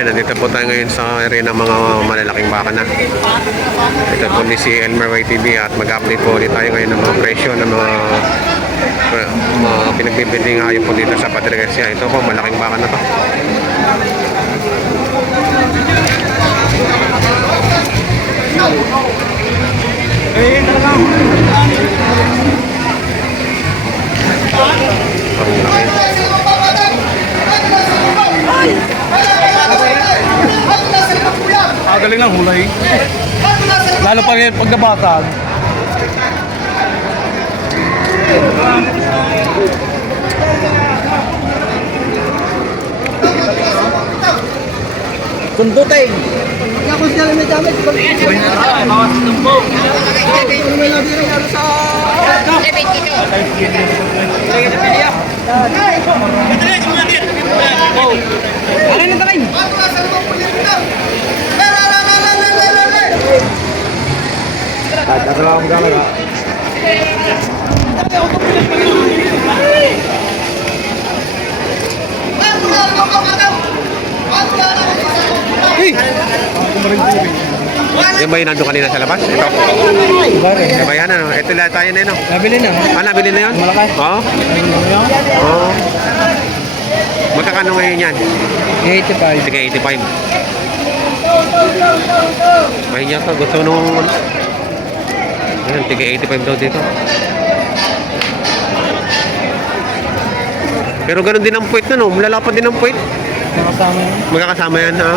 Ayan, nandito po tayo ngayon sa area ng mga malalaking baka na. Ito po ni si Elmer YTV at mag-update po ulit tayo ngayon ng mga presyo ng mga pinagbibili ngayon po dito sa Padre Garcia. Ito po, malaking baka na to. Galing ng hulay. Lalo pag pagkabatan. Sundutin. Ako siya may damit. Bawas tumbok. May nabiri nga sa ano na tayo? Tatalaw ang galaga. Yan ba yung nandun kanina sa labas? Ito. Yan ba yan? Ano? Ito lahat tayo na yun. Nabili na. Ah, nabili na yun? Malaki? Oo. Oo. Magkakano ngayon yan? 85. Sige, 85. Mahinya ka. Gusto nung... Ayan, tiga 85 daw dito. Pero ganun din ang puwit na, no? Malalapad din ang puwit. Makasama yan. Magkakasama yan, ha?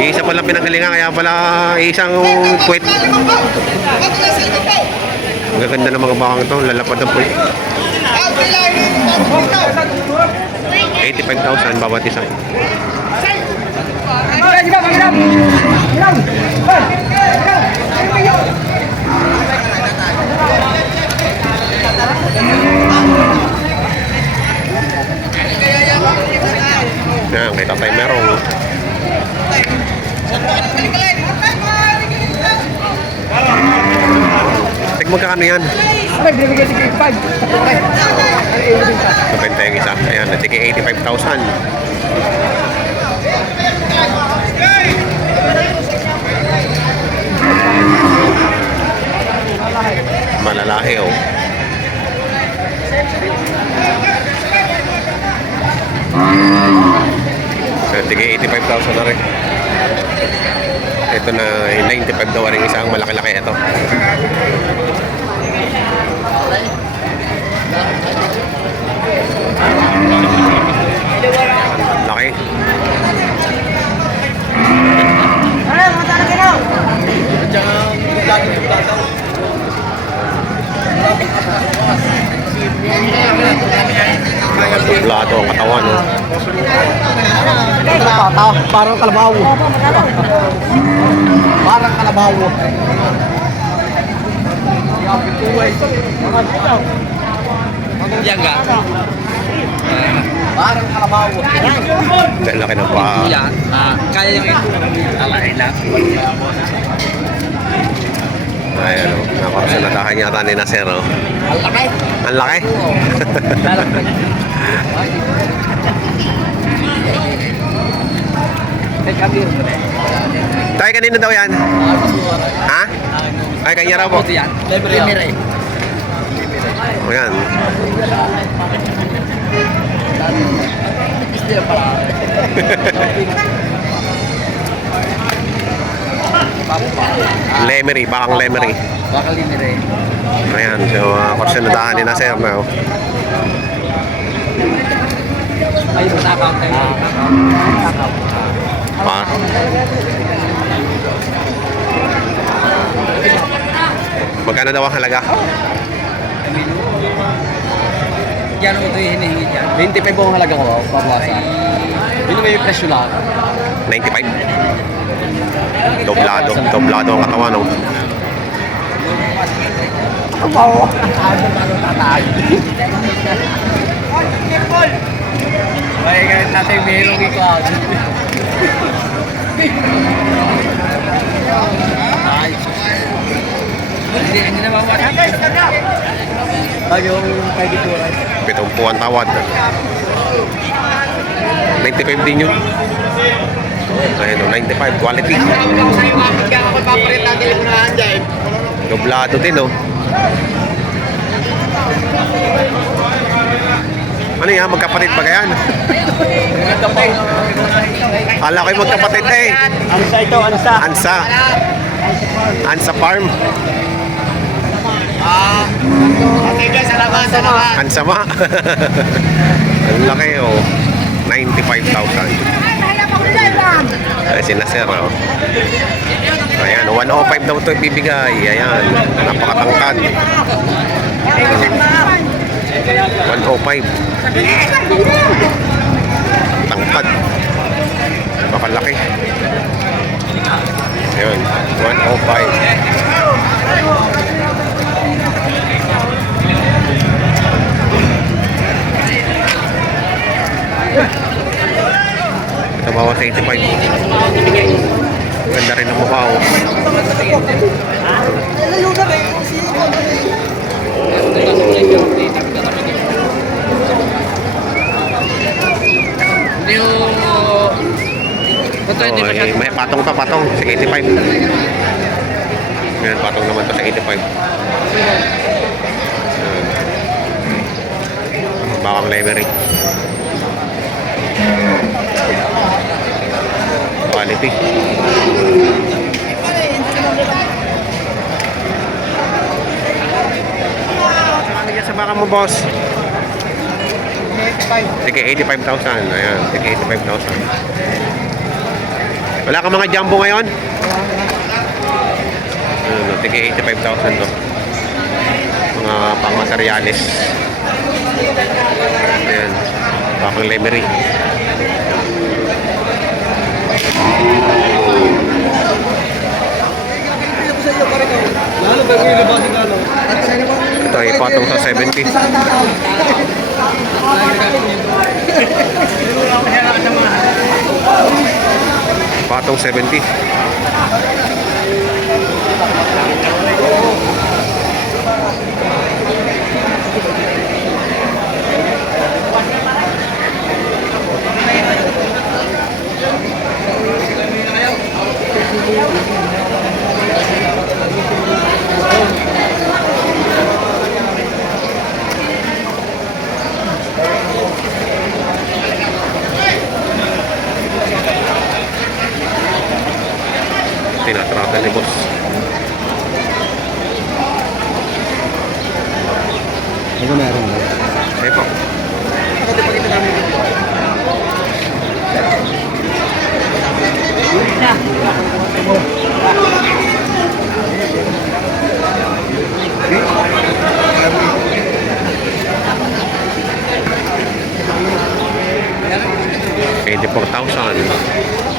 Isa pala pinanggalingan, kaya pala isang puwit. Magaganda ng mga bakang ito. Lalapad ang puwit. 85,000 bawat isa. Yan, kay Tatay Merong. Tek magkakano yan? Mabenta yung isa. Ayan, natigay 85,000. Malalaki, oh. Natigay 85,000 na rin. Ito na 95 daw rin isang malaki-laki ito. Laki. Blado ang katawan, no? Parang kalabaw. Parang kalabaw. Yan nga. Parang kalabaw. Dahil laki ng paa. Yan. Kaya yung ito. Alay lang. Ay, ano, nakapasunadahan yata ni Nasero. Ang laki. Ang laki? Tay, kanino daw yan? Ha? Ay, kanya raw po. Libre. O yan. Lemery, bakang Lemery. Bakal libre. Ayan, so kursunadahan ni Nasero. Ay, masakaw tayo. Pa. Magkano daw ang halaga? Yan mo ito yung hinihingi dyan. 25 ang halaga ko, papuasa. Yun ba yung presyo lang? 95? Doblado ang katawan, no? Kapaw! Ano tatay? Ay, ganit natin merong ikaw. Ay, hindi na mawala. Lagi yung kay Dituran. 70 ang tawad. 95 din yun. Ayan o, 95 quality. Doblado din o. Ano yan? Magkapatid ba yan? Kala ko yung magkapatid eh. Ansa ito, ansa. Ansa. Ansa Farm. Ansa ma. Ang laki oh. 95,000. Ay, sina sir oh. Ayan, 105 daw ito ibibigay. Ayan, napakatangkad. 105. Tangkad. Napakalaki. Ayun, 105. Ito bawa sa 85. Ganda rin ang mukha oh. May patong pa, patong sa 85. Ngayon, patong naman to sa 85. Bakang leverage. Quality. Ano sa baka mo, boss? Sige, 85,000. Ayan, sige, 85,000. Wala ka mga jumbo ngayon? Ano, sige, 85,000 to. Mga pang-materialis. Ayan, bakang lemery. Ito ay patong sa 70. Patong 70. Tinatratan ni boss. Ano meron mo? Sige po. $84,000.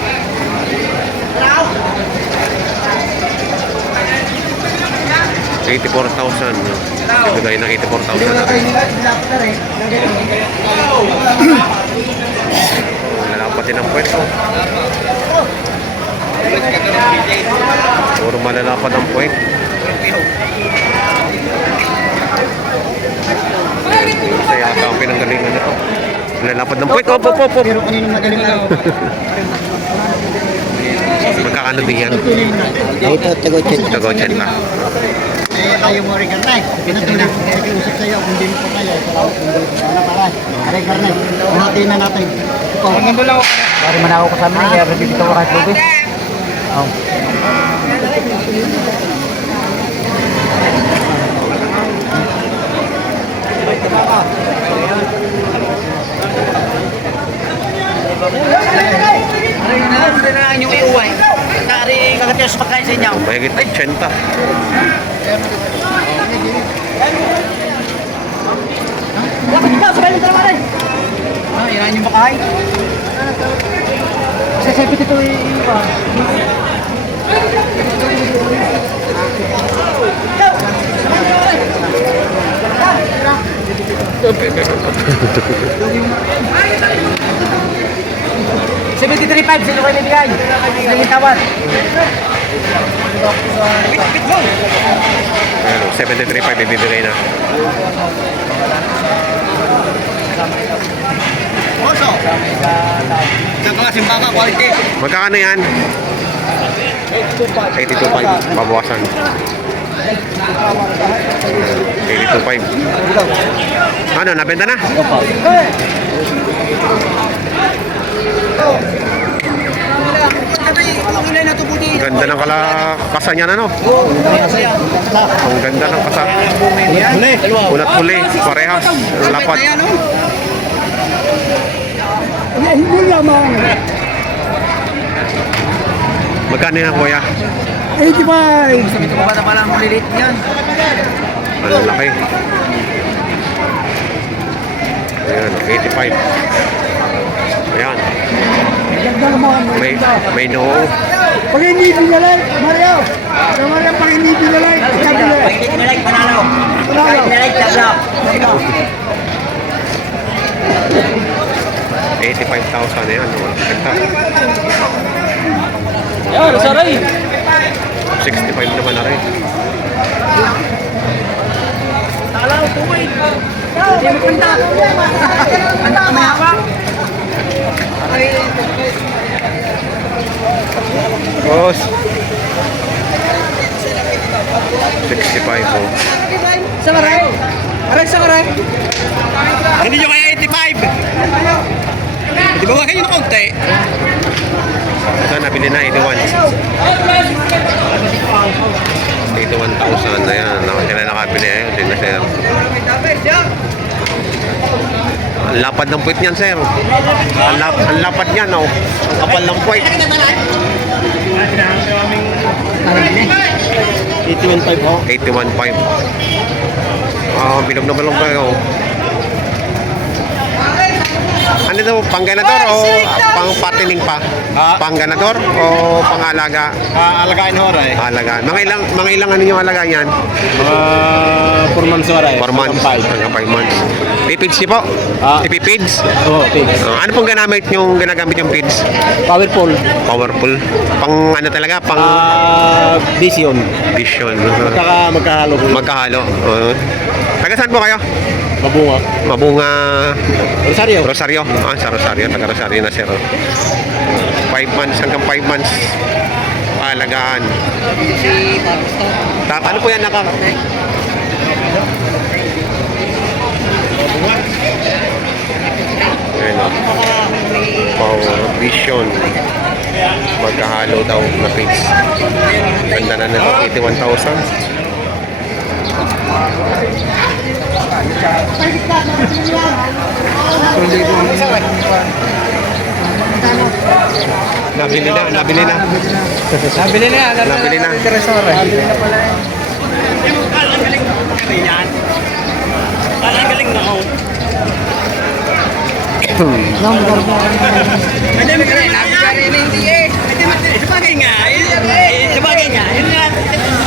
84,000. Ibigay ng 84,000 na rin. Malalapatin ang pwesto. Puro malalapad ang puwet. Sa yata ang pinanggalingan na ito. Malalapad ng puwet. Opo. Pero kanino magaling na? Magkakano din yan? Ito, tago-check. Tago-check na. Tayo mo rin karnay. Pinatuloy ko kayo usap sa'yo. Kung di mo po kayo. Ano para? Aray karnay. Kuhatiin na natin. Ito. Ang ganda lang. Pari man ako kasama niya. Kaya bibito ko kahit lubi. Oh. Ang inyong iuway. Nari kagatiyo sa pagkain sa inyo. Mahigit 80. Dapat ikaw, sabay ng trabaho rin. Yan yung pagkain. Sa sepit ito iba. $73,500 sino kayo nabigay? Naging tawad. Ayan, 73.5 ibibigay na. Oso. Magandang klaseng baka, quality. Magkano yan? 82.5. Babawasan. 82.5. Ano, nabenta na? Ganda ng kalakasan niyan, ano? Ang ganda ng kasa. Ulat huli, parehas. Lapat. Magkano yan, kuya? 85! Gusto mo ba na palang malilit yan? Ang laki. Ayan, 85. Ayan. May noo. Pag hindi pinalay, Mario! Mario, pag hindi pinalay, Pag hindi kinalike, panalo. Pag kinalike, tabla. 85,000 yan. Ganda. Yan, saray. 65 naman na rin. Nakalaw, tuway. Hindi mo punta. Anak ka may hawak. Boss. 65 po. Sa karay. Aray sa karay. Hindi nyo kaya 85. Di ba kayo ng kaunti? Ito, nabili na 81. 81,000 na yan. Sila nakabili. Ayun, din na sir. Ang lapad ng puwit niyan, sir. Ang lapad niyan, oh. Ang kapal ng puwit. 81.5 ho. 81.5. Ah, bilog na balong kayo. Ano daw, pangganador o pang patining pa? Pangganador o pangalaga? Alagain ho, Ray. Alaga. Mga ilang ano yung alaga niyan? 4 months ho, Ray. 4 months. Hanggang 5 months. Pipids niyo po? Ah. Pipids? Oo, pigs. Ano pong ginagamit yung pids? Powerful. Powerful. Pang ano talaga? Pang Vision. vision. Saka magkahalo. Magkahalo. Taga saan po kayo? Mabunga. Mabunga Rosario. Rosario. Ah, sa Rosario. Taga Rosario na sir. 5 months hanggang 5 months. Paalagaan. Ano po yan Ayan o. Power Vision. Magkahalo daw na pigs. Ganda na nito. 81,000. Nabili na. Nabili na yan. Nabili na. Nabili na pala yan. Ang galing yan. Ang galing na ako. Madami ka rin. Hindi eh. Sabagay nga. Sabagay nga. Yun nga.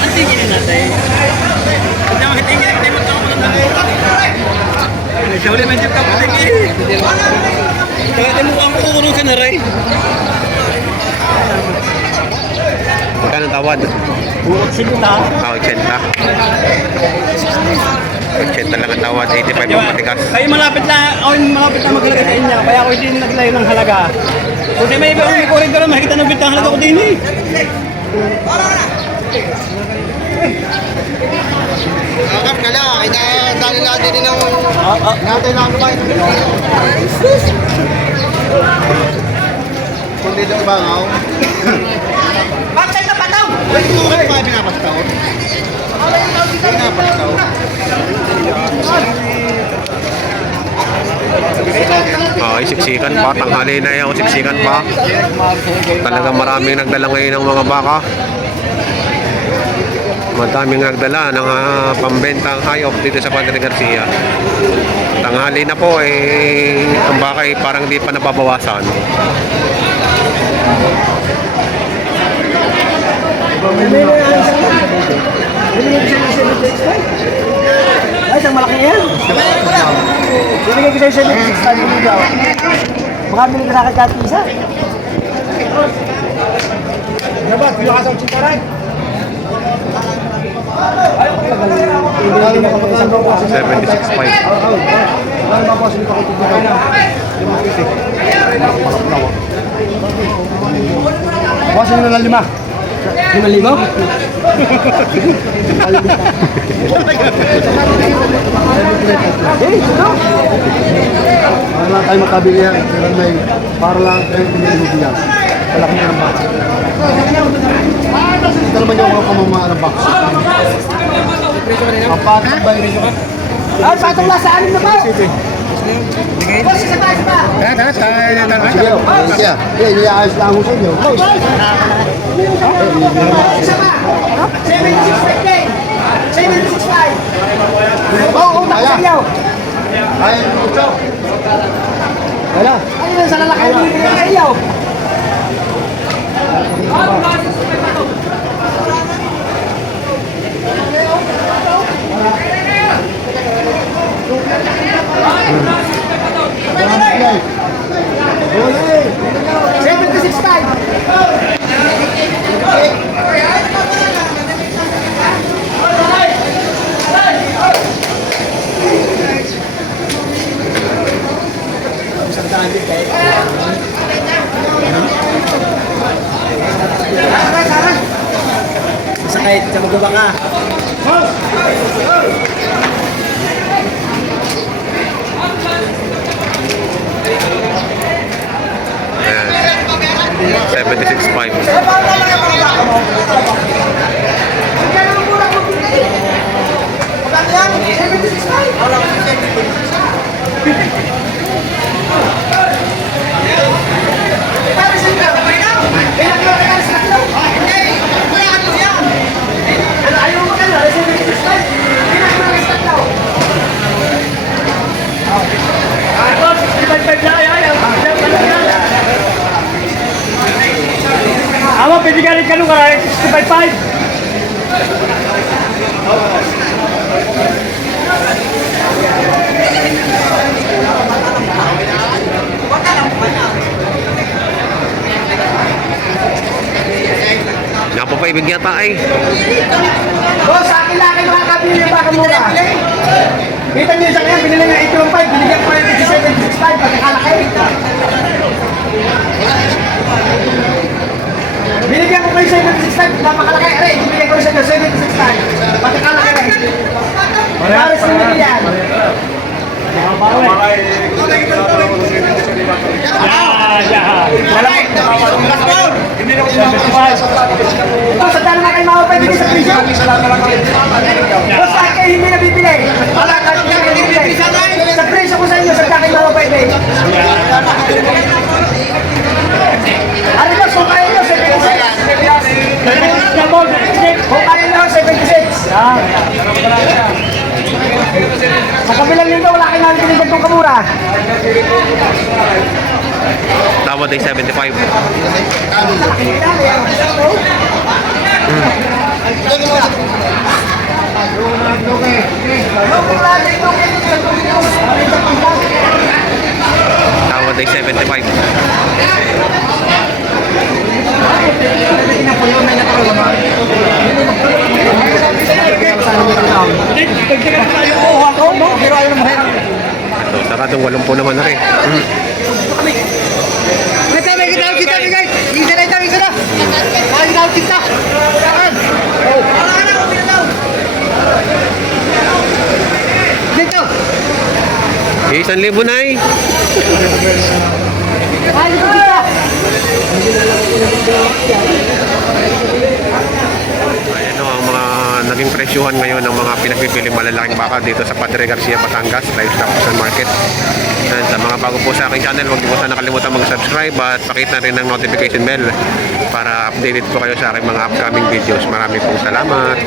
Ang tingin na natin. Hindi mo hitingin. Hindi mo taong siya ulit medyo kaputing eh. Kaya mo ang kukurong ka na rin. Magkano tawad? 80 Ah, 80. 80 lang ang tawad. 85 ang matigas. Kayo malapit na maghalaga sa inyo. Kaya ako hindi naglayo ng halaga. Kung di may iba may kuring ka rin, makikita ng bintang halaga ko din eh. Akap ka lang. Dali natin din ang... Natin lang ba? Kung dito ang bangaw. Patay na pataw! Ay, ito ka pa pinapastaw. Pinapastaw. Ay, siksikan pa. Tanghali na yan. Siksikan pa. Talagang maraming nagdala ngayon ng mga baka. Madaming nagdala ng pambentang hayop dito sa Padre Garcia. Tanghali na po ang baka parang di pa nababawasan. Ay, isang malaki yan. Bibigay ko sa'yo 76 tayo mo daw. Baka bili ka sa akin kahit isa. Dapat, pila ka sa 76.5. Buwasan nyo na 5. 5,000? Para lang tayo makabili yan. Para lang tayo pinili yan. Malaki na ng box. Ito naman yung mga pamamahal ng box. Ang patong ba yun? Ah, patong na sa anim na ba? Sige, siya. Iniayos lang ako sa inyo. 76.5. Oo, utang sa iyo. Ayaw yung utso. Wala. Ayun, sa lalaki mo yung sa iyo. Wala. 76.5. Sakit, sa magaba ka. Ayan. 76.5. Ama, pwede ka rin ka nung 65.5. Napapaibig yata ay. Boss, sa akin lang kayo makakabili yung baka mura. Kita niyo sa kanya, binili ng 815, binigyan ko ng 87.65, pagkakalaki. Binigyan ko kayo 7.65, napakalaki. Aray, binigyan ko sa 7.65, pagkakalaki rin. Para sa mga yan. Ito, sa dalawa kayo makapagpili sa presyo. Boss, sa akin hindi nabibili. Wala ka hindi nabibili. Sa presyo ko sa inyo, sa kayo makapagpili. Ari boss, kung kaya nyo, 76. Kung kaya nyo, 76. Sa kabilang nito, wala kayo namin pinigyan kong kamura. Tawad ay 75. Tawad ay 75. Ito, saradong 80 naman na rin. Isang libo na eh. Ayan o, ang mga naging presyuhan ngayon ng mga pinagpipiling malalaking baka dito sa Padre Garcia, Batangas, Livestock Auction Market. And sa mga bago po sa aking channel, huwag niyo po sana nakalimutan mag-subscribe at pakita rin ng notification bell para updated po kayo sa aking mga upcoming videos. Marami pong salamat.